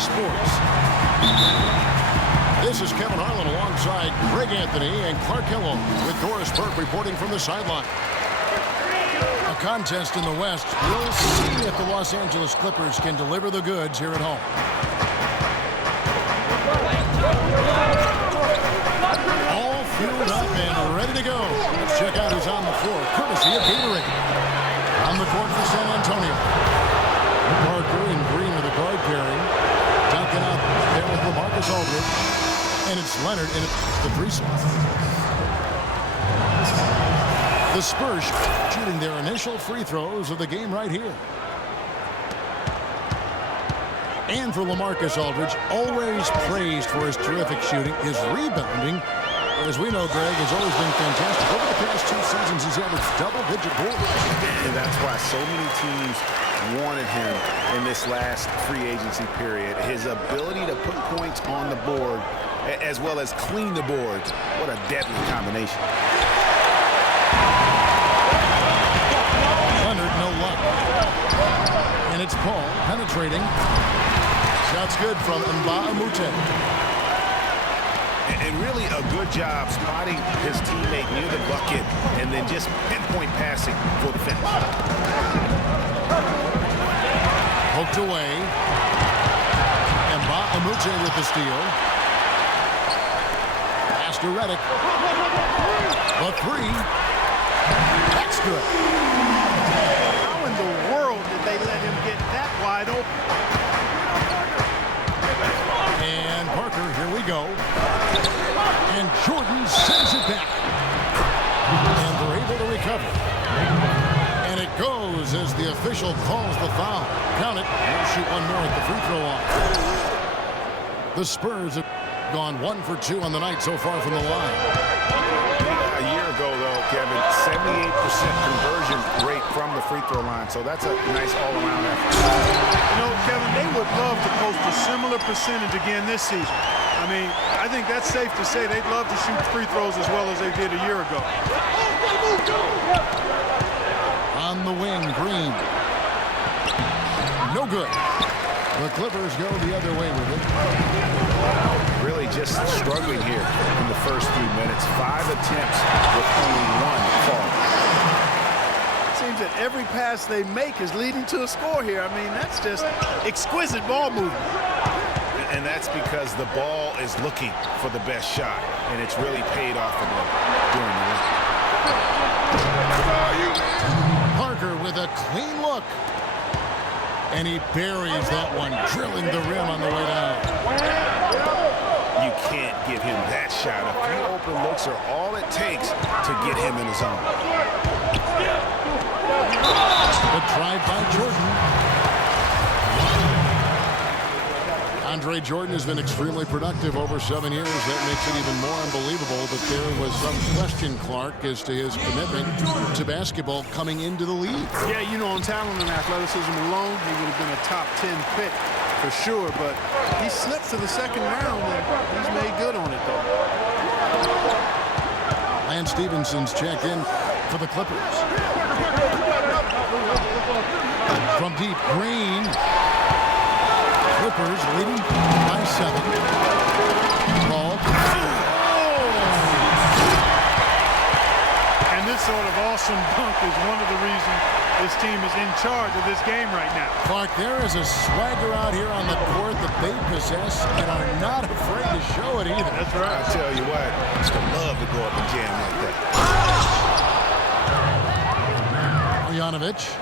Sports. This is Kevin Harlan alongside Greg Anthony and Clark Hillo with Doris Burke reporting from the sideline. A contest in the West. We'll see if the Los Angeles Clippers can deliver the goods here at home. All fueled up and ready to go. Let's check out who's on the floor, courtesy of Gatorade. On the court for San Antonio. Parker in green with a guard pairing. Duncan out there with LaMarcus Aldridge. And it's Leonard in the threesome. The Spurs shooting their initial free throws of the game right here. And for LaMarcus Aldridge, always praised for his terrific shooting, his rebounding, as we know, Greg, has always been fantastic. Over the past 2 seasons, he's averaged double-digit boards. And that's why so many teams wanted him in this last free agency period. His ability to put points on the board as well as clean the boards. What a deadly combination. Leonard, no luck. And it's Paul penetrating. Shot's good from Mbah-a-Moute. And really a good job spotting his teammate near the bucket and then just pinpoint passing for the finish. Poked away. Mbah-a-Moute with the steal. Pass to Redick. The three. That's good. How in the world did they let him get that wide open? And Parker, here we go. And Jordan sends it back. And they're able to recover. And it goes as the official calls the foul. Count it. We'll shoot one more at the free throw line. The Spurs have gone 1 for 2 on the night so far from the line. A year ago, though, Kevin, 78% conversion rate from the free throw line. So that's a nice all-around effort. You know, Kevin, they would love to post a similar percentage again this season. I mean, I think that's safe to say they'd love to shoot free throws as well as they did a year ago. On the wing, Green. No good. The Clippers go the other way with it. Really just struggling here in the first few minutes. 5 attempts with only 1 fall. It seems that every pass they make is leading to a score here. I mean, that's just exquisite ball movement. And that's because the ball is looking for the best shot, and it's really paid off for them during the run. Parker with a clean look. And he buries that one, drilling the rim on the way down. You can't give him that shot. A few open looks are all it takes to get him in the zone. The drive by Jordan. Andre Jordan has been extremely productive over 7 years. That makes it even more unbelievable that there was some question, Clark, as to his commitment to basketball coming into the league. Yeah, you know, on talent and athleticism alone, he would have been a top 10 pick for sure, but he slipped to the second round, and he's made good on it, though. Lance Stephenson's checked in for the Clippers. From deep, Green. Clippers leading by 7. Ball. And this sort of awesome dunk is one of the reasons this team is in charge of this game right now. Clark, there is a swagger out here on the court that they possess and are not afraid to show it either. That's right. I tell you what, I used to love to go up and jam like that. Marjanovic.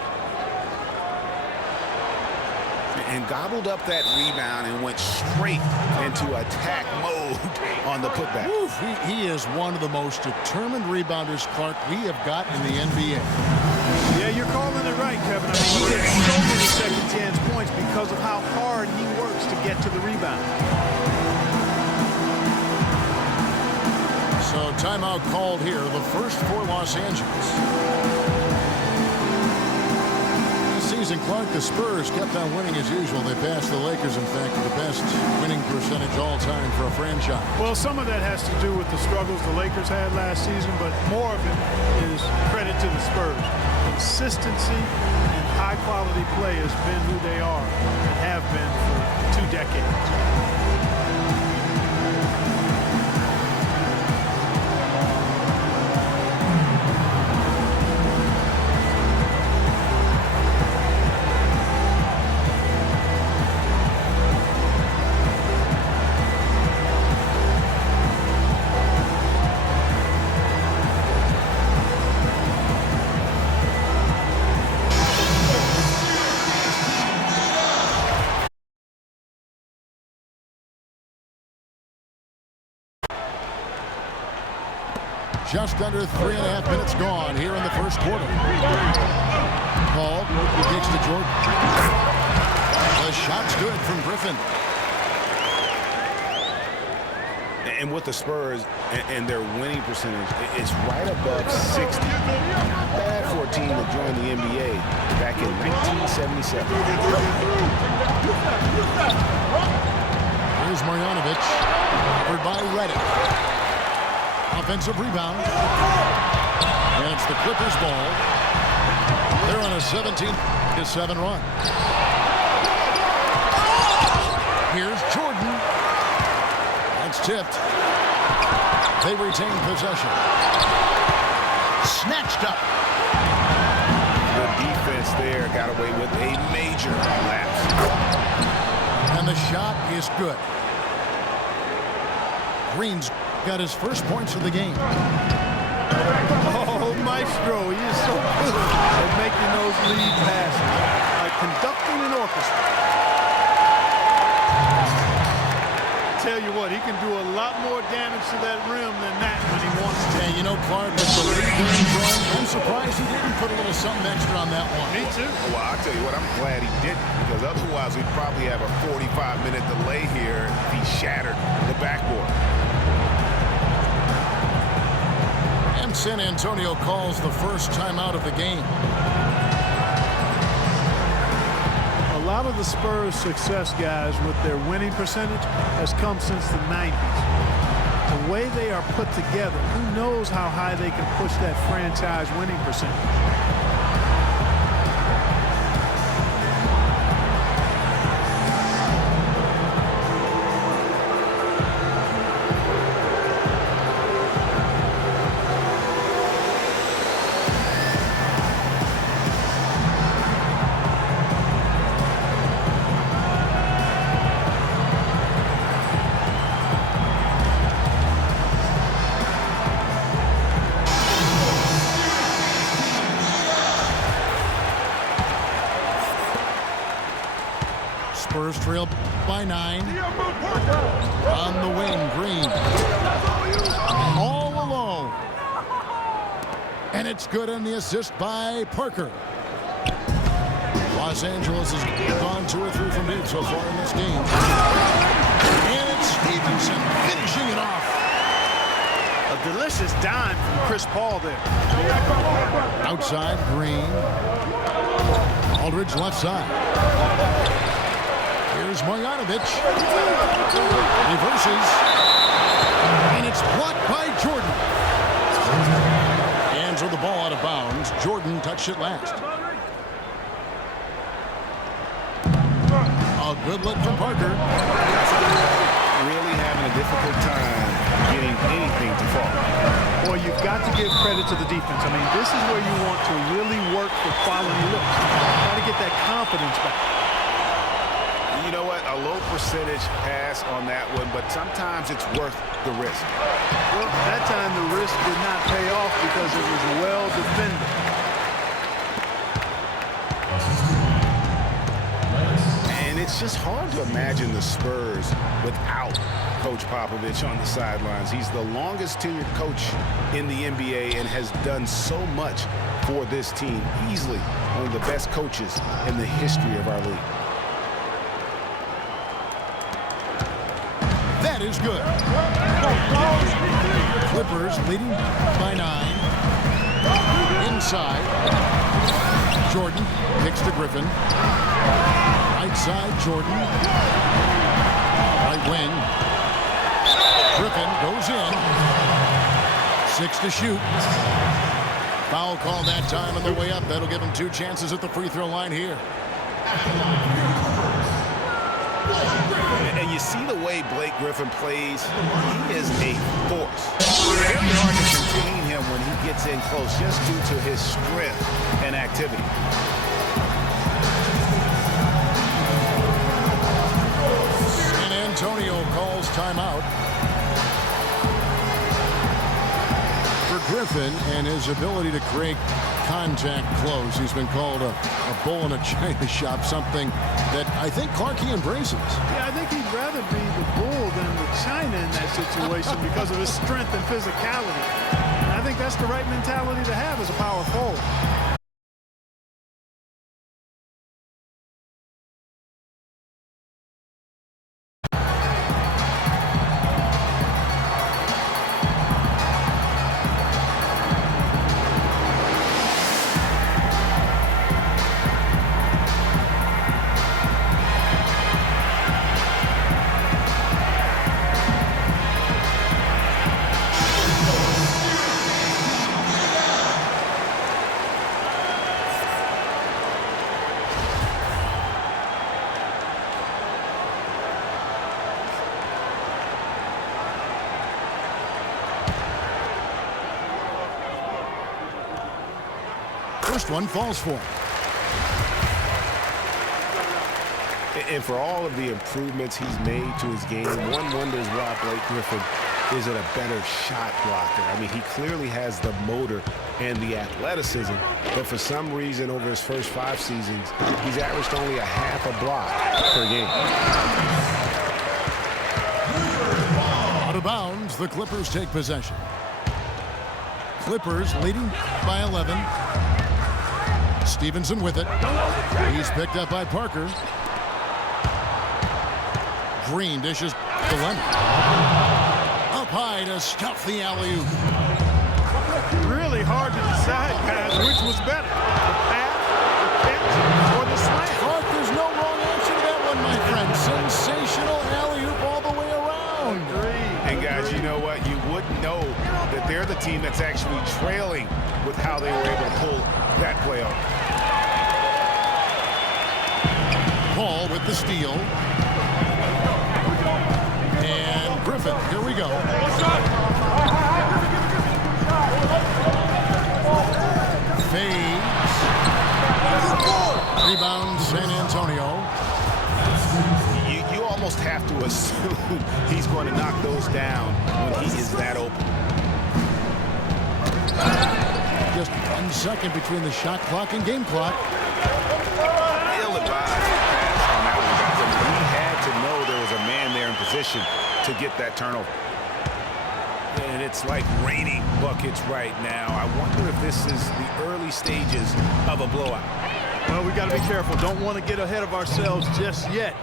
And gobbled up that rebound and went straight into attack mode on the putback. Oof, he is one of the most determined rebounders, Clark, we have got in the NBA. Yeah, you're calling it right, Kevin. I mean, he gets so many second chance points because of how hard he works to get to the rebound. So timeout called here, the first for Los Angeles. Season, Clark, the Spurs kept on winning as usual. They passed the Lakers, in fact, to the best winning percentage all time for a franchise. Well, some of that has to do with the struggles the Lakers had last season, but more of it is credit to the Spurs. Consistency and high high-quality play has been who they are and have been for 2 decades. Just under 3.5 minutes gone here in the first quarter. Paul kicks to Jordan. The shot's good from Griffin. And with the Spurs and their winning percentage, it's right above 60. Not bad for a team that joined the NBA back in 1977. Here's Marjanovic, covered by Reddick. Offensive rebound. And it's the Clippers' ball. They're on a 17-7 run. Here's Jordan. That's tipped. They retain possession. Snatched up. The defense there got away with a major lapse. And the shot is good. Green's got his first points of the game. Oh, Maestro, he is so good at making those lead passes, like conducting an orchestra. Tell you what, he can do a lot more damage to that rim than that when he wants to. And you know, Clark, with the lead being drawn, I'm surprised he didn't put a little something extra on that one. Me too. Well, I'll tell you what, I'm glad he didn't, because otherwise we'd probably have a 45-minute delay here if he shattered the backboard. San Antonio calls the first timeout of the game. A lot of the Spurs' success, guys, with their winning percentage has come since the 90s. The way they are put together, who knows how high they can push that franchise winning percentage. Spurs trail by 9. On the wing, Green. All alone. And it's good on the assist by Parker. Los Angeles has gone 2 or 3 from deep so far in this game. And it's Stevenson finishing it off. A delicious dime from Chris Paul there. Outside, Green. Aldridge left side. Here's Marjanovic. Reverses. And it's blocked by Jordan. Hands with the ball out of bounds. Jordan touched it last. A good look from Parker. Really having a difficult time getting anything to fall. Boy, you've got to give credit to the defense. I mean, this is where you want to really work for quality looks. Try to get that confidence back. You know what? A low percentage pass on that one, but sometimes it's worth the risk. Well, that time the risk did not pay off because it was well defended. And it's just hard to imagine the Spurs without Coach Popovich on the sidelines. He's the longest tenured coach in the NBA and has done so much for this team. Easily one of the best coaches in the history of our league. That is good. Clippers leading by 9. Inside. Jordan kicks to Griffin. Right side, Jordan. Right wing. Griffin goes in. 6 to shoot. Foul call that time on the way up. That'll give him 2 chances at the free throw line here. And you see the way Blake Griffin plays. He is a force. Very hard to contain him when he gets in close just due to his strength and activity. San Antonio calls timeout. For Griffin and his ability to create contact close, he's been called a bull in a china shop, something that I think Clarkie embraces. Yeah, I think he'd rather be the bull than the china in that situation because of his strength and physicality. And I think that's the right mentality to have as a power forward. First one falls for him. And for all of the improvements he's made to his game, one wonders why Blake Griffin isn't a better shot blocker. I mean, he clearly has the motor and the athleticism, but for some reason over his first 5 seasons, he's averaged only a half a block per game. Out of bounds, the Clippers take possession. Clippers leading by 11. Stevenson with it. He's picked up by Parker. Green dishes to Leonard. Up high to stuff the alley-oop. Really hard to decide, guys, which was better, the pass, the catch, or the slam. Clark, there's no wrong answer to that one, my friend. Sensational alley-oop all the way around. Agreed. And guys, you know what? You wouldn't know that they're the team that's actually trailing with how they were able to pull that play off. Paul with the steal. And Griffin, here we go. Fades. Rebound, San Antonio. You almost have to assume he's going to knock those down when he is that open. Just 1 second between the shot clock and game clock. Ill-advised pass on that one, guys. I mean, he had to know there was a man there in position to get that turnover. And it's like raining buckets right now. I wonder if this is the early stages of a blowout. Well, we got to be careful. Don't want to get ahead of ourselves just yet.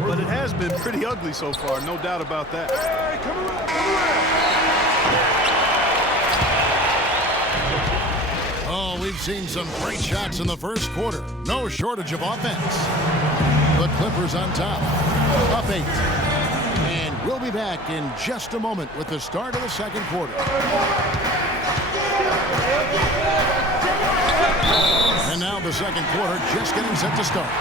But it has been pretty ugly so far, no doubt about that. Hey, come around, Oh, we've seen some great shots in the first quarter. No shortage of offense. The Clippers on top. Up 8. And we'll be back in just a moment with the start of the second quarter. And now the second quarter just getting set to start.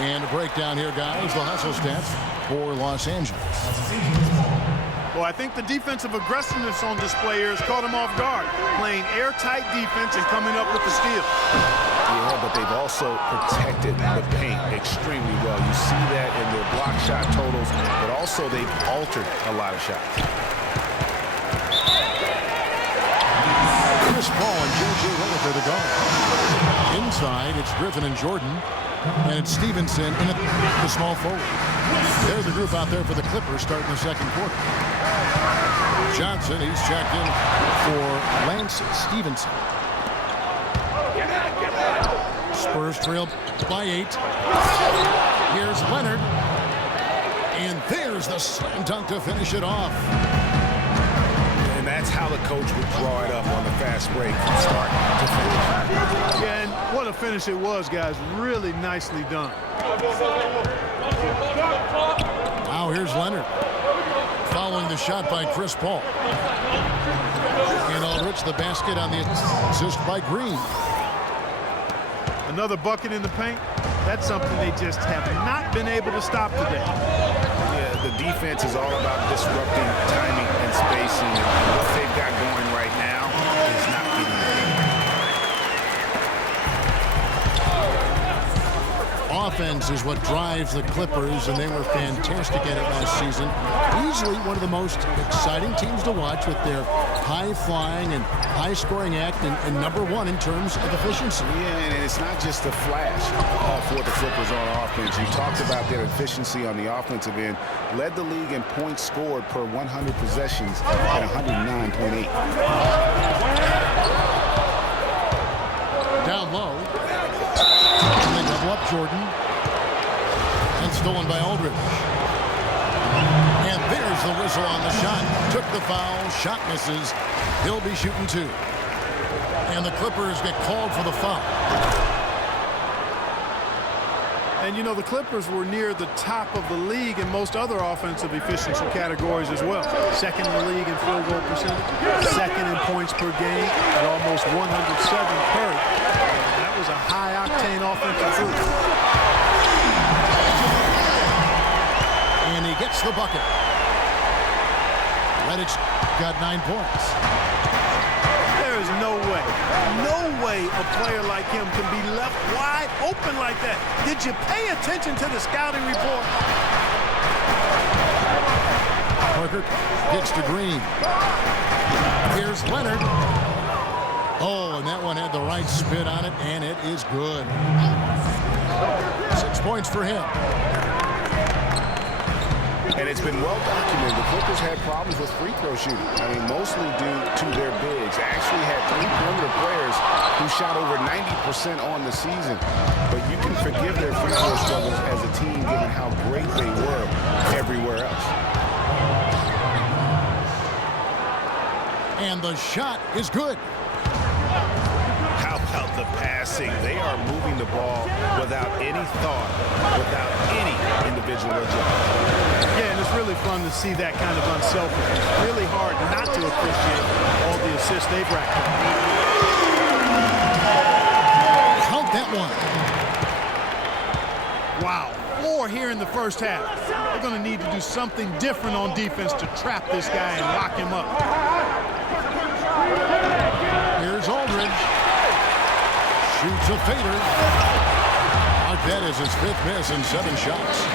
And a breakdown here, guys. The hustle stats for Los Angeles. Well, I think the defensive aggressiveness on display here has caught him off guard, playing airtight defense and coming up with the steal. Yeah, but they've also protected the paint extremely well. You see that in their block shot totals, but also they've altered a lot of shots. Chris Paul and J.J. Redick are the guard. Inside, it's Griffin and Jordan. And it's Stevenson in the small forward. There's the group out there for the Clippers starting the second quarter. Johnson, he's checked in for Lance Stevenson. Spurs trail by 8. Here's Leonard. And there's the slam dunk to finish it off. And that's how the coach would draw it up on the fast break from start to finish. Yeah, and what a finish it was, guys. Really nicely done. Now here's Leonard. Foul following the shot by Chris Paul. And Aldridge, the basket on the assist by Green. Another bucket in the paint. That's something they just have not been able to stop today. Yeah, the defense is all about disrupting timing and spacing. And what they've got going right now is not getting Offense is what drives the Clippers, and they were fantastic at it last season. Easily one of the most exciting teams to watch with their high-flying and high-scoring act and #1 in terms of efficiency. Yeah, and it's not just a flash for the Clippers on offense. You talked about their efficiency on the offensive end. Led the league in points scored per 100 possessions at 109.8. Down low. And they double up Jordan. And stolen by Aldridge. And there's the whistle on the shot. Took the foul. Shot misses. He'll be shooting 2. And the Clippers get called for the foul. And, you know, the Clippers were near the top of the league in most other offensive efficiency categories as well. Second in the league in field goal percentage. Second in points per game at almost 107 per. That was a high-octane offensive group. And he gets the bucket. Redditch got 9 points. There is no way a player like him can be left wide open like that. Did you pay attention to the scouting report? Parker gets to Green. Here's Leonard. Oh, and that one had the right spin on it, and it is good. 6 points for him. And it's been well documented. The Clippers had problems with free throw shooting. I mean, mostly due to their bigs. Actually had 3 perimeter players who shot over 90% on the season. But you can forgive their free throw struggles as a team given how great they were everywhere else. And the shot is good. How about the passing? They are moving the ball without any thought, without any individual agenda. Yeah, and it's really fun to see that kind of unselfishness. It's really hard not to appreciate all the assists they've racked up. Count that one. Wow, 4 here in the first half. They're going to need to do something different on defense to trap this guy and lock him up. Here's Aldridge. Shoots a fader. Mark that is his 5th miss in 7 shots.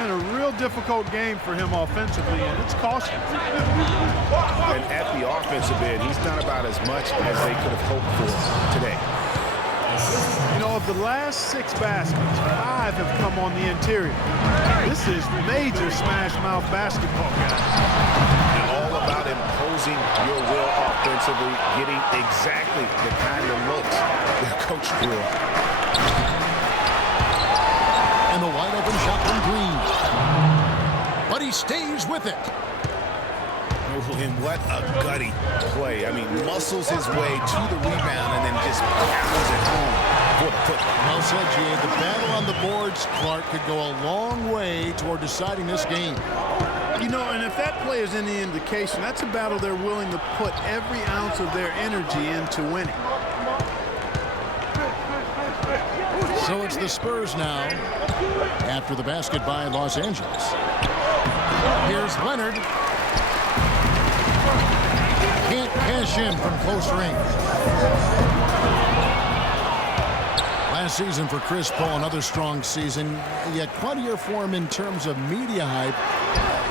And a real difficult game for him offensively, and it's costly. And at the offensive end, he's done about as much as they could have hoped for today. You know, of the last 6 baskets, 5 have come on the interior. This is major smash mouth basketball, guys. And all about imposing your will offensively, getting exactly the kind of looks their coach drew. And the wide open shot from Green. But he stays with it. And what a gutty play. I mean, muscles his way to the rebound and then just pounds it home for the football. Well said, G.A. The battle on the boards, Clark, could go a long way toward deciding this game. You know, and if that play is any indication, that's a battle they're willing to put every ounce of their energy into winning. So it's the Spurs now after the basket by Los Angeles. Here's Leonard. Can't cash in from close range. Last season for Chris Paul, another strong season, yet quite a year for him in terms of media hype.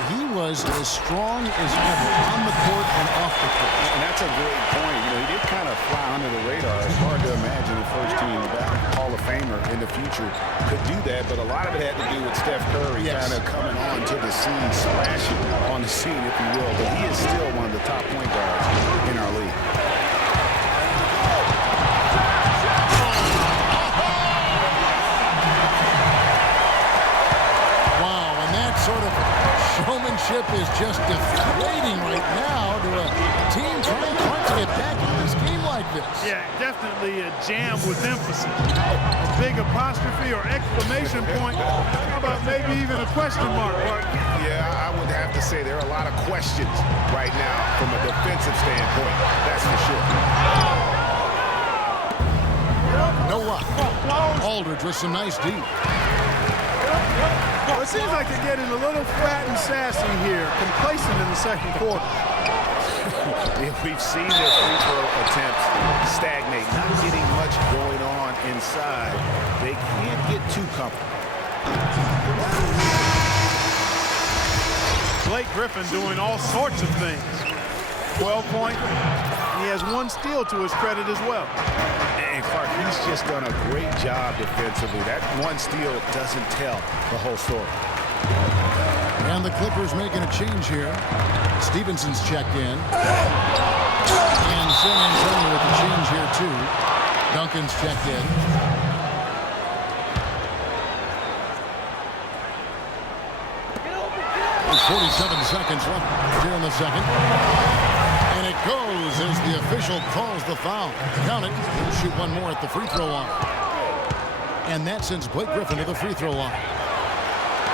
He was as strong as ever on the court and off the court. And that's a great point. You know, he did kind of fly under the radar. It's hard to imagine a first-team Hall of Famer in the future could do that, but a lot of it had to do with Steph Curry kind of coming on to the scene, splashing on the scene, if you will. But he is still one of the top point guards in our league. Showmanship is just deflating right now to a team trying to get back in this game like this. Yeah, definitely actually jammed with emphasis. A big apostrophe or exclamation point. How about maybe even a question mark, Mark? Yeah, I would have to say there are a lot of questions right now from a defensive standpoint. That's for sure. No luck. Aldridge with some nice D. Well, it seems like they're getting a little fat and sassy here, complacent in the second quarter. We've seen their free throw attempts stagnate, not getting much going on inside. They can't get too comfortable. Blake Griffin doing all sorts of things. 12 points. He has 1 steal to his credit as well. And Clark, he's just done a great job defensively. That 1 steal doesn't tell the whole story. And the Clippers making a change here. Stevenson's checked in. And San Antonio with the change here too. Duncan's checked in. There's 47 seconds left here in the second. And it goes as the official calls the foul. Count it. He'll shoot 1 more at the free throw line. And that sends Blake Griffin to the free throw line.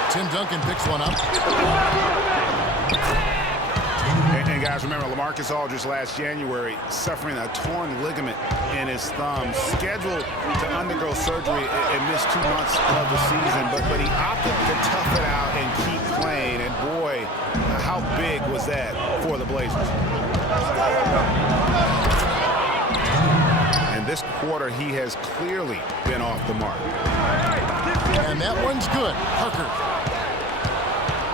Tim Duncan picks one up. And guys, remember, LaMarcus Aldridge last January suffering a torn ligament in his thumb, scheduled to undergo surgery and miss 2 months of the season, but he opted to tough it out and keep playing. And boy, how big was that for the Blazers? And this quarter, he has clearly been off the mark. And that one's good. Parker.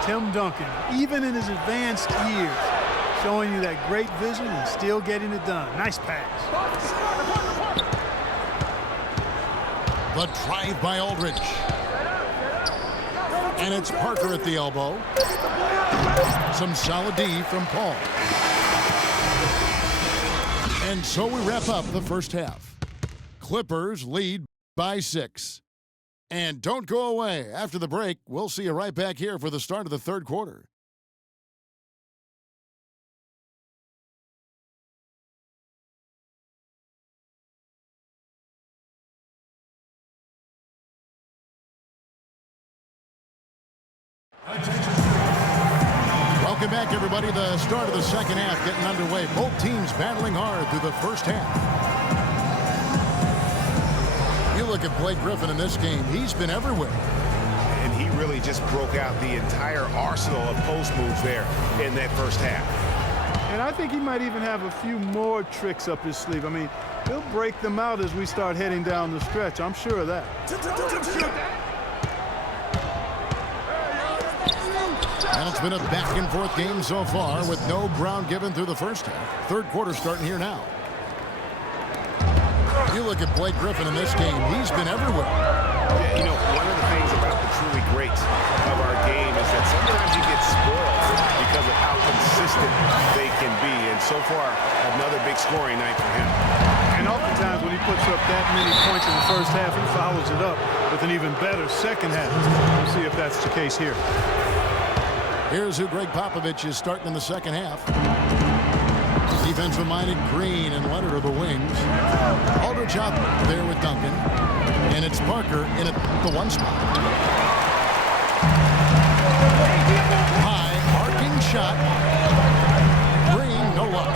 Tim Duncan, even in his advanced years, showing you that great vision and still getting it done. Nice pass. The drive by Aldridge. And it's Parker at the elbow. Some solid D from Paul. And so we wrap up the first half. Clippers lead by 6. And don't go away. After the break, we'll see you right back here for the start of the third quarter. Welcome back, everybody. The start of the second half getting underway. Both teams battling hard through the first half. You look at Blake Griffin in this game, he's been everywhere. And he really just broke out the entire arsenal of post moves there in that first half. And I think he might even have a few more tricks up his sleeve. I mean, he'll break them out as we start heading down the stretch. I'm sure of that. And it's been a back-and-forth game so far with no ground given through the first half. Third quarter starting here now. You look at Blake Griffin in this game, he's been everywhere. Yeah, you know, one of the things about the truly greats of our game is that sometimes you get spoiled because of how consistent they can be. And so far, another big scoring night for him. And oftentimes when he puts up that many points in the first half, he follows it up with an even better second half. We'll see if that's the case here. Here's who Greg Popovich is starting in the second half. Defensive-minded Green and Leonard are the wings. Aldridge out there with Duncan. And it's Parker in at the 1 spot. High, arcing shot. Green, no luck.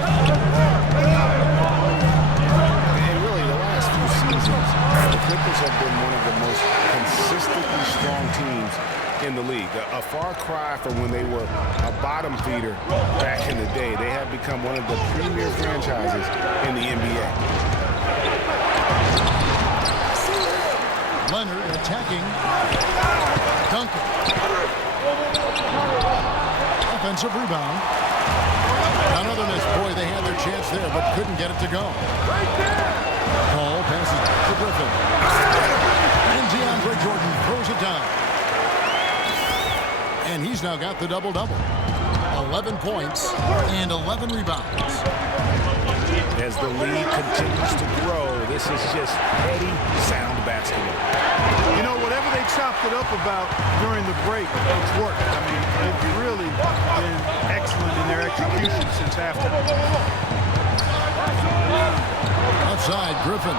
And really, the last few seasons, the Clippers have been one of the most consistently strong teams in the league. A far cry from when they were a bottom feeder back in the day. They have become one of the premier franchises in the NBA. Leonard attacking. Duncan. Offensive rebound. Another miss. Boy, they had their chance there, but couldn't get it to go. Paul passes to Griffin. And DeAndre Jordan throws it down. And he's now got the double-double. 11 points and 11 rebounds. As the lead continues to grow, this is just heady, sound basketball. You know, whatever they chopped it up about during the break, it's worked. I mean, they've really been excellent in their execution since halftime. Outside, Griffin.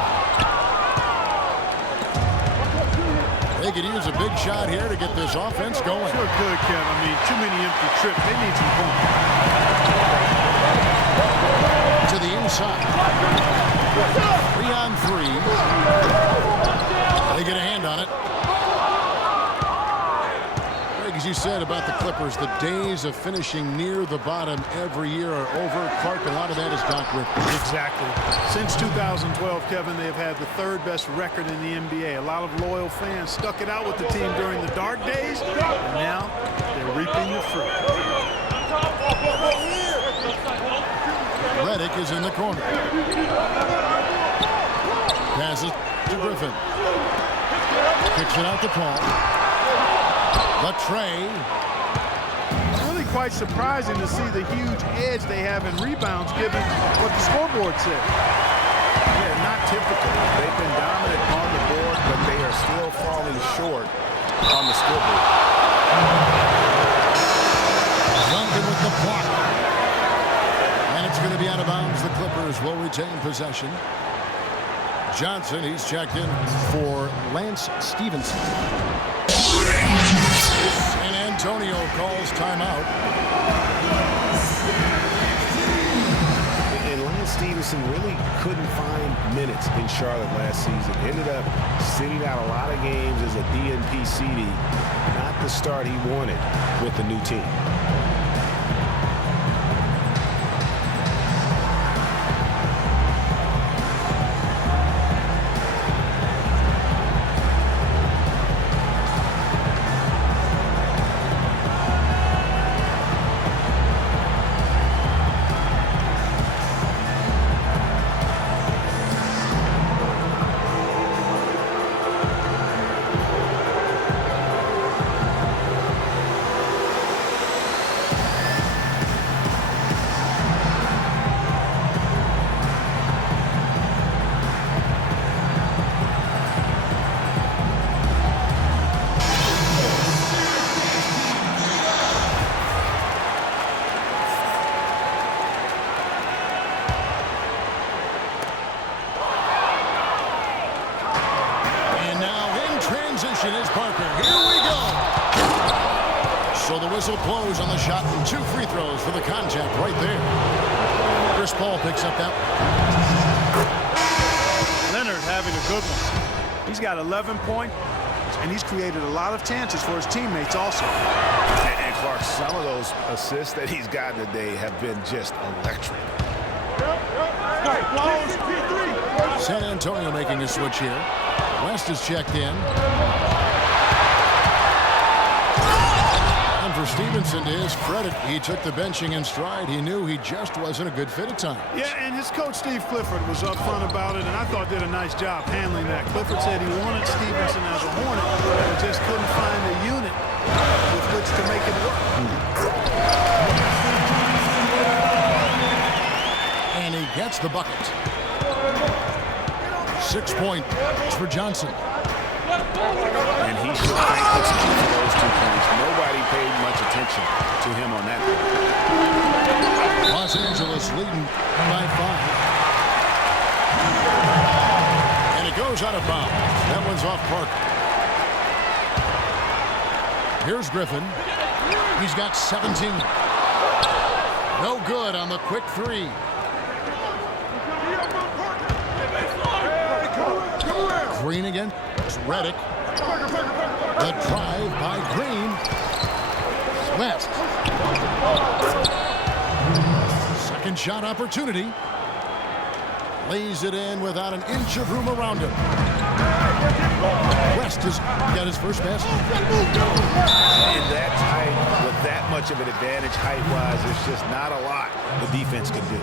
They could use a big shot here to get this offense going. Sure could, Kev. I mean, too many empty trips. They need some points. To the inside. 3-on-3. They get a hand on it. As you said about the Clippers, the days of finishing near the bottom every year are over. Clark, a lot of that is Doc Rivers. Exactly. Since 2012, Kevin, they've had the third best record in the NBA. A lot of loyal fans stuck it out with the team during the dark days, and now they're reaping the fruit. Redick is in the corner. Passes to Griffin. Kicks it out to Paul. The tray. It's really quite surprising to see the huge edge they have in rebounds given what the scoreboard said. Yeah, not typical. They've been dominant on the board, but they are still falling short on the scoreboard. Duncan with the block. And it's going to be out of bounds. The Clippers will retain possession. Johnson, he's checked in for Lance Stevenson. San Antonio calls timeout. And Lance Stevenson really couldn't find minutes in Charlotte last season. Ended up sitting out a lot of games as a DNP CD. Not the start he wanted with the new team. Is Parker. Here we go. So the whistle blows on the shot and 2 free throws for the contact right there. Chris Paul picks up that. Leonard having a good one. He's got 11 points, and he's created a lot of chances for his teammates also. And Clark, some of those assists that he's gotten today have been just electric. San Antonio making a switch here. West is checked in. And for Stevenson, to his credit, he took the benching in stride. He knew he just wasn't a good fit at times. Yeah, and his coach, Steve Clifford, was upfront about it, and I thought did a nice job handling that. Clifford said he wanted Stevenson as a Hornet, but just couldn't find a unit with which to make it work. And he gets the bucket. 6 points for Johnson. And he should thank the team for those 2 points. Nobody paid much attention to him on that one. Los Angeles leading by 5. And it goes out of bounds. That one's off Parker. Here's Griffin. He's got 17. No good on the quick 3. Green again. It's Redick. The drive by Green. West. Second shot opportunity. Lays it in without an inch of room around him. West has got his first basket. In that tight, with that much of an advantage height-wise, there's just not a lot the defense can do.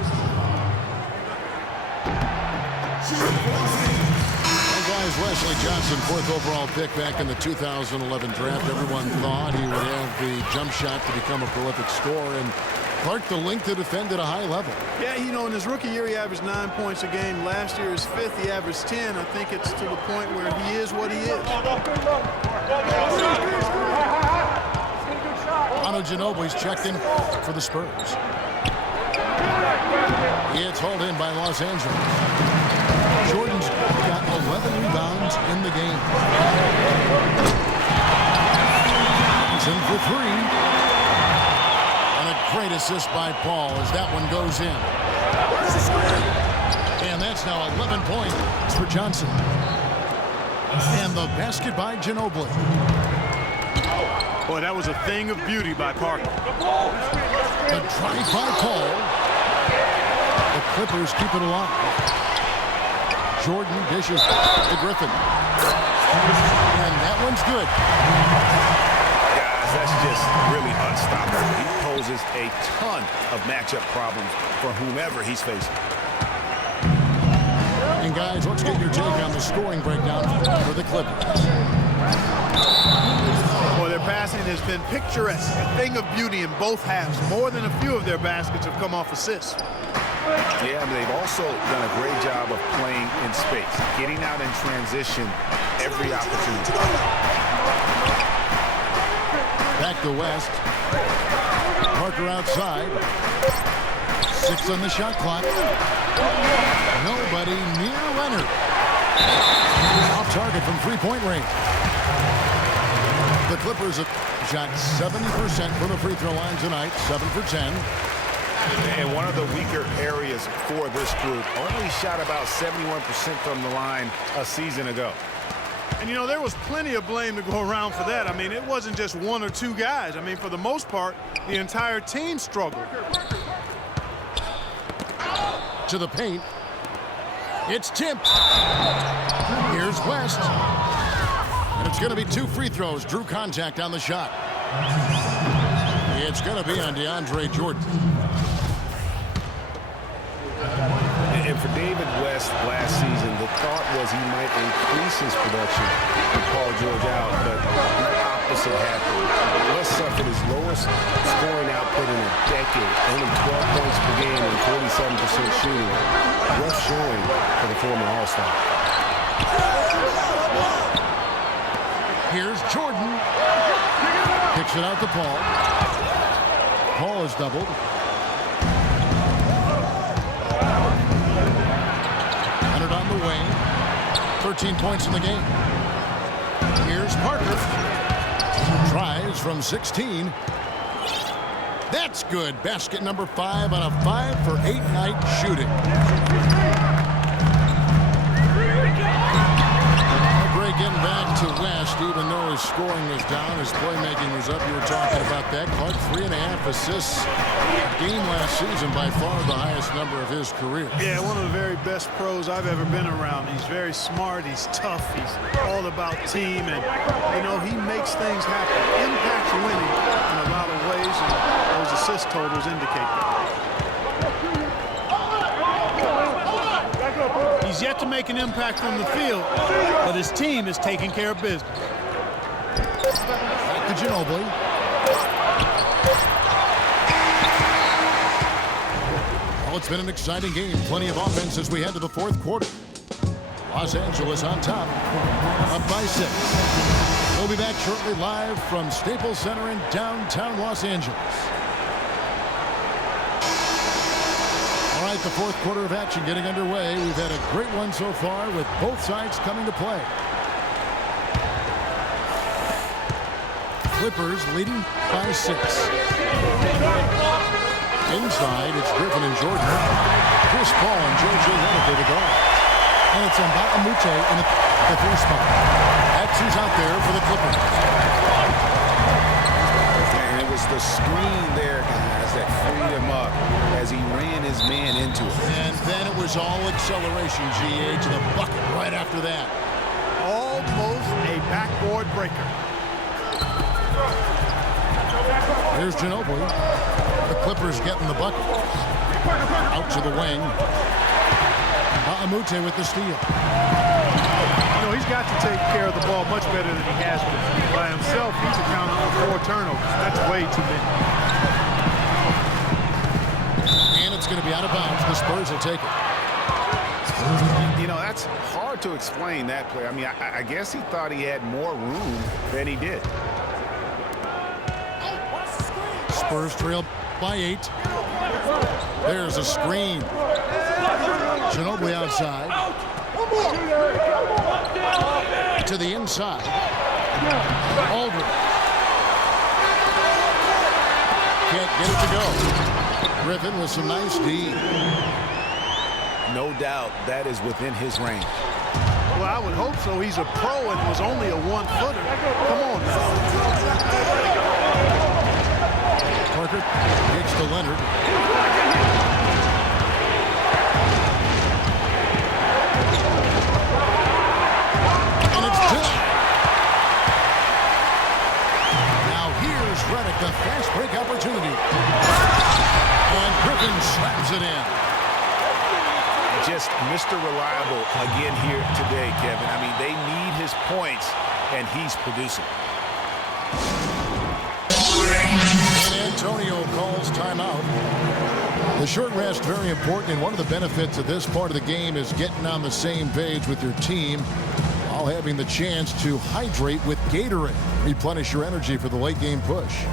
Guys, Wesley Johnson, 4th overall pick back in the 2011 draft. Everyone thought he would have the jump shot to become a prolific scorer, and Clark, the length to defend at a high level. Yeah, you know, in his rookie year, he averaged 9 points a game. Last year, his 5th, he averaged 10. I think it's to the point where he is what he is. Ginobili's checked in for the Spurs. It's hauled in by Los Angeles. Jordan's got 11 rebounds in the game. He's in for three. And a great assist by Paul as that one goes in. And that's now 11 points for Johnson. And the basket by Ginobili. Boy, that was a thing of beauty by Parker. The drive by Paul. The Clippers keep it alive. Jordan dishes to Griffin. And that one's good. Guys, that's just really unstoppable. He poses a ton of matchup problems for whomever he's facing. And guys, let's get your take on the scoring breakdown for the Clippers. Boy, their passing has been picturesque, a thing of beauty in both halves. More than a few of their baskets have come off assists. Yeah, they've also done a great job of playing in space, getting out in transition every opportunity. Back to West. Parker outside. 6 on the shot clock. Nobody near Leonard. Off target from three-point range. The Clippers have shot 70% from the free throw line tonight, 7 for 10. And one of the weaker areas for this group, only shot about 71% from the line a season ago. And, you know, there was plenty of blame to go around for that. I mean, it wasn't just one or two guys. I mean, for the most part, the entire team struggled. To the paint. It's tipped. Here's West. And it's going to be 2 free throws. Drew contact on the shot. It's going to be on DeAndre Jordan. And for David West last season, the thought was he might increase his production and call George out, but the opposite happened. West suffered his lowest scoring output in a decade, only 12 points per game and 47% shooting. Rough showing for the former All-Star. Here's Jordan. Kicks it out to Paul. Paul is doubled. Leonard on the wing. 13 points in the game. Here's Parker. Tries from 16. That's good. Basket number 5 on a 5 for 8 night shooting. Getting back to West, even though his scoring was down, his playmaking was up. You were talking about that. Clark, 3.5 assists a game last season, by far the highest number of his career. Yeah, one of the very best pros I've ever been around. He's very smart, he's tough, he's all about team, and, you know, he makes things happen. Impacts winning in a lot of ways, and those assist totals indicate that. He's yet to make an impact from the field, but his team is taking care of business. Back to Ginobili. Well, it's been an exciting game. Plenty of offense as we head to the fourth quarter. Los Angeles on top, up by 6. We'll be back shortly live from Staples Center in downtown Los Angeles. All right, the fourth quarter of action getting underway. We've had a great one so far with both sides coming to play. Clippers leading by 6. Inside, it's Griffin and Jordan. Chris Paul and J.J. Redick the guard. And it's Mbamute in the 3 spot. That's who's out there for the Clippers. And it was the screen there, guys, that freed him up as he ran his man into it. And then it was all acceleration, GA, to the bucket right after that. Almost a backboard breaker. Here's Ginobili. The Clippers getting the bucket. Out to the wing. Mbamute with the steal. You know, he's got to take care of the ball much better than he has been. By himself, he's accounted for 4 turnovers. That's way too many. And it's going to be out of bounds. The Spurs will take it. You know, that's hard to explain, that play. I mean, I guess he thought he had more room than he did. Spurs trail by 8. There's a screen. Ginobili outside. To the inside. Aldridge. Can't get it to go. Griffin with some nice D. No doubt that is within his range. Well, I would hope so. He's a pro and was only a 1-footer. Come on now. Parker kicks to Leonard. And it's good. Now here's Redick, the fast break opportunity. And Griffin slams it in. Just Mr. Reliable again here today, Kevin. I mean, they need his points, and he's producing. And Antonio calls timeout. The short rest, very important, and one of the benefits of this part of the game is getting on the same page with your team while having the chance to hydrate with Gatorade. Replenish your energy for the late game push.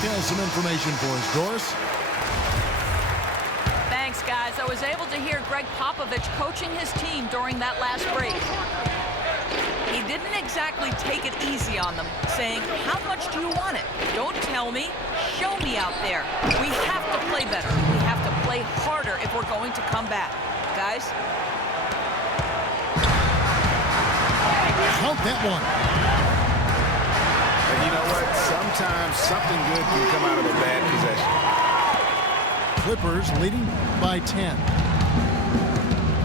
Has some information for us. Doris? Thanks, guys. I was able to hear Greg Popovich coaching his team during that last break. He didn't exactly take it easy on them, saying, how much do you want it? Don't tell me. Show me out there. We have to play better. We have to play harder if we're going to come back. Guys? Count that one. And you know what? Sometimes something good can come out of a bad possession. Clippers leading by 10.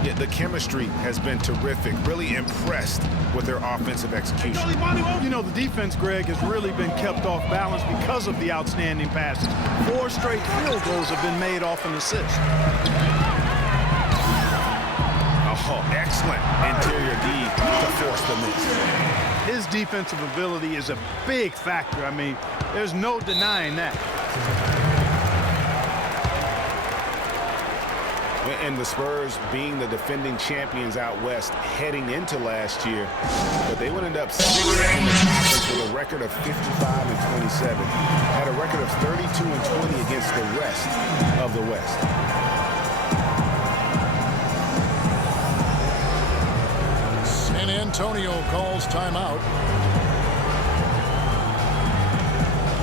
Yeah, the chemistry has been terrific. Really impressed with their offensive execution. You know, the defense, Greg, has really been kept off balance because of the outstanding passes. 4 straight field goals have been made off an assist. Oh, excellent interior D to force the miss. His defensive ability is a big factor. I mean, there's no denying that. And the Spurs being the defending champions out west heading into last year, but they would end up 6th in the conference with a record of 55-27, had a record of 32-20 against the rest of the West. San Antonio calls timeout.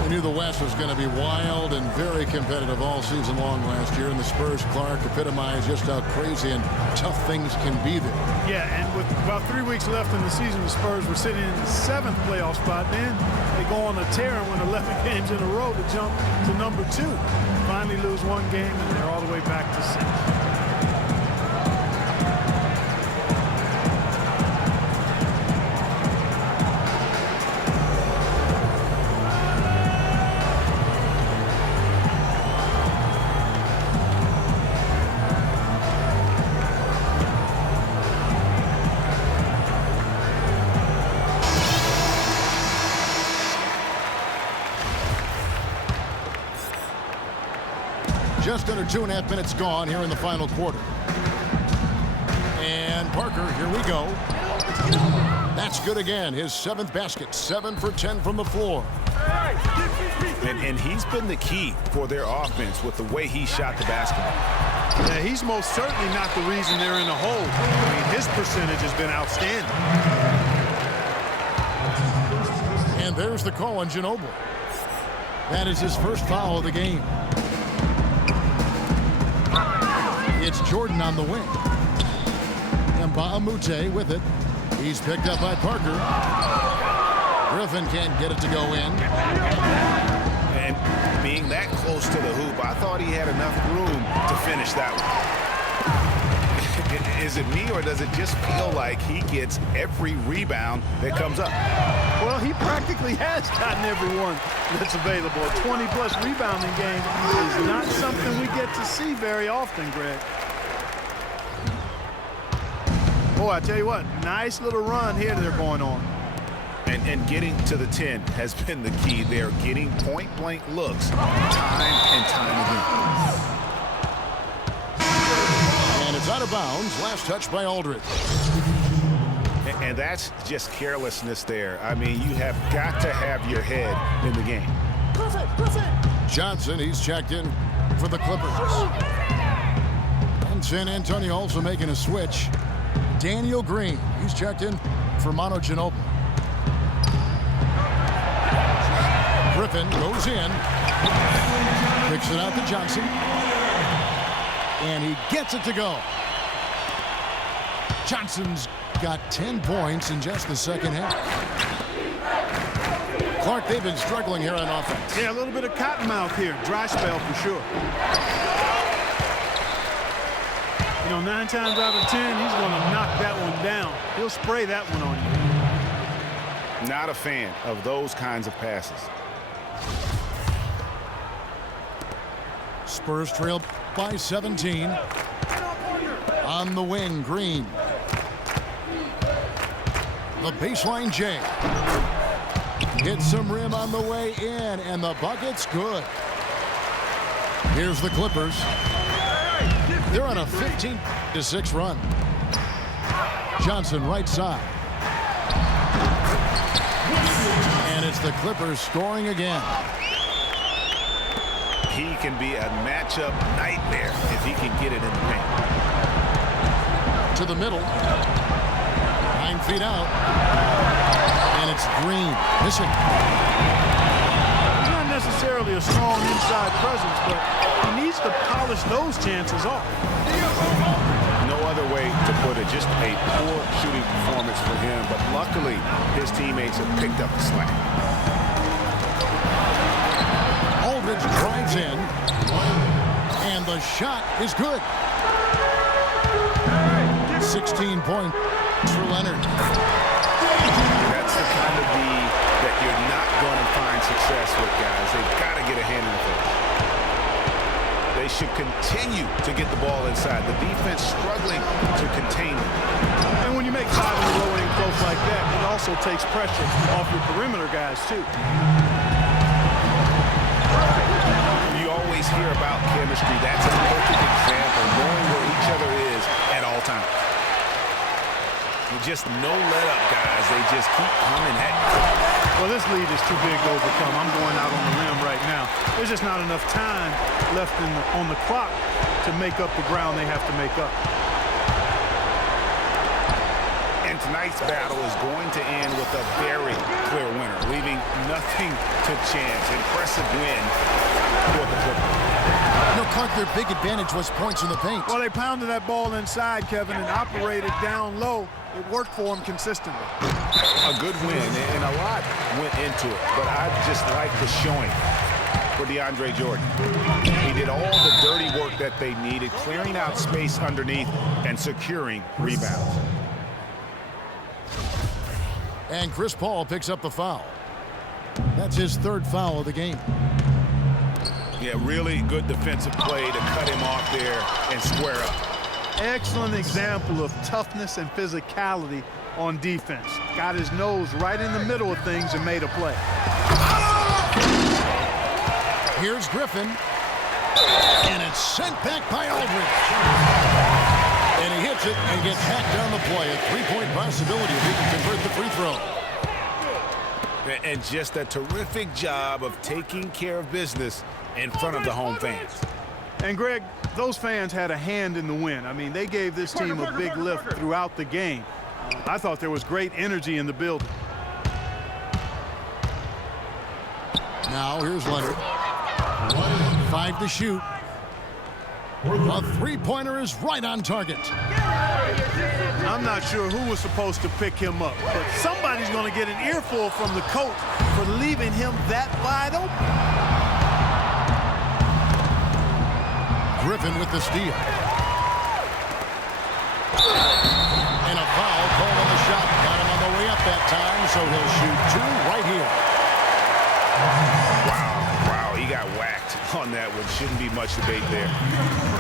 We knew the West was going to be wild and very competitive all season long last year, and the Spurs, Clark, epitomized just how crazy and tough things can be there. Yeah, and with about 3 weeks left in the season, the Spurs were sitting in the 7th playoff spot. Then they go on a tear and win 11 games in a row to jump to number 2. Finally lose 1 game, and they're all the way back to 6th. Just under 2.5 minutes gone here in the final quarter. And Parker, here we go. That's good again. His 7th basket. 7 for 10 from the floor. And he's been the key for their offense with the way he shot the basketball. Yeah, he's most certainly not the reason they're in the hole. I mean, his percentage has been outstanding. And there's the call on Ginobili. That is his first foul of the game. It's Jordan on the wing. And Bahamute with it. He's picked up by Parker. Griffin can't get it to go in. And being that close to the hoop, I thought he had enough room to finish that one. Is it me, or does it just feel like he gets every rebound that comes up? Well, he practically has gotten everyone that's available. A 20-plus rebounding game is not something we get to see very often, Greg. Boy, I tell you what, nice little run here they're going on. And getting to the 10 has been the key. They're getting point-blank looks time and time again. And it's out of bounds. Last touch by Aldridge. And that's just carelessness there. I mean, you have got to have your head in the game. Johnson, he's checked in for the Clippers. And San Antonio also making a switch. Daniel Green, he's checked in for Manu Ginobili. Griffin goes in, picks it out to Johnson, and he gets it to go. Johnson's got 10 points in just the second half. Clark, they've been struggling here on offense. Yeah, a little bit of cottonmouth here. Dry spell for sure. You know, 9 times out of 10, he's going to knock that one down. He'll spray that one on you. Not a fan of those kinds of passes. Spurs trail by 17. On the wing, Green. The baseline J. Hits some rim on the way in, and the bucket's good. Here's the Clippers. They're on a 15-6 run. Johnson right side. And it's the Clippers scoring again. He can be a matchup nightmare if he can get it in the paint. To the middle. 9 feet out. And it's Green missing. He's not necessarily a strong inside presence, but he needs to polish those chances off. No other way to put it. Just a poor shooting performance for him, but luckily his teammates have picked up the slack. Aldridge drives in, and the shot is good. 16 points for Leonard. That's the kind of D that you're not going to find success with, guys. They've got to get a hand in the face. They should continue to get the ball inside. The defense struggling to contain it. And when you make 5 in a row in close like that, it also takes pressure off your perimeter guys, too. You always hear about chemistry. That's a perfect example, knowing where each other is at all times. Just no let up, guys. They just keep coming at you. Well, this lead is too big to overcome. I'm going out on the limb right now. There's just not enough time left on the clock to make up the ground they have to make up. And tonight's battle is going to end with a very clear winner, leaving nothing to chance. Impressive win for the Clippers. No, Clark, their big advantage was points in the paint. Well, they pounded that ball inside, Kevin, and operated down low. It worked for them consistently. A good win, and a lot went into it. But I just like the showing for DeAndre Jordan. He did all the dirty work that they needed, clearing out space underneath and securing rebounds. And Chris Paul picks up the foul. That's his 3rd foul of the game. Yeah, really good defensive play to cut him off there and square up. Excellent example of toughness and physicality on defense. Got his nose right in the middle of things and made a play. Here's Griffin. And it's sent back by Aldridge. And he hits it and gets hacked down the play. A 3-point possibility if he can convert the free throw. And just a terrific job of taking care of business in front of the home fans. And, Greg, those fans had a hand in the win. I mean, they gave this team a big lift throughout the game. I thought there was great energy in the building. Now, here's Leonard. 5 to shoot. A 3-pointer is right on target. I'm not sure who was supposed to pick him up, but somebody's going to get an earful from the coach for leaving him that wide open. Griffin with the steal. And a foul called on the shot. Got him on the way up that time, so he'll shoot 2 right here. Wow, he got whacked on that one. Shouldn't be much debate there.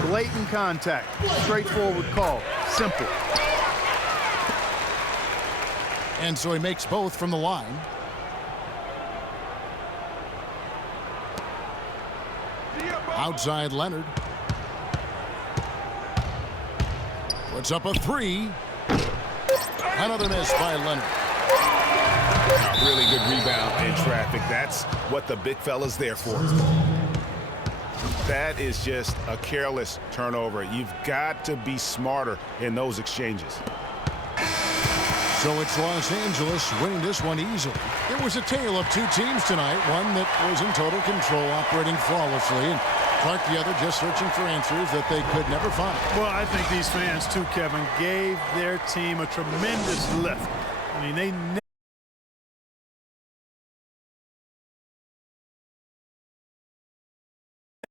Blatant contact. Straightforward call. Simple. And so he makes both from the line. Outside Leonard. Puts up a 3. Another miss by Leonard. A really good rebound in traffic. That's what the big fella's there for. That is just a careless turnover. You've got to be smarter in those exchanges. So it's Los Angeles winning this one easily. It was a tale of 2 teams tonight. One that was in total control, operating flawlessly, and Clark the other just searching for answers that they could never find. Well, I think these fans too, Kevin, gave their team a tremendous lift. I mean, they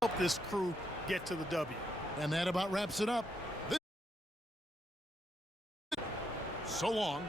helped this crew get to the W. And that about wraps it up. So long.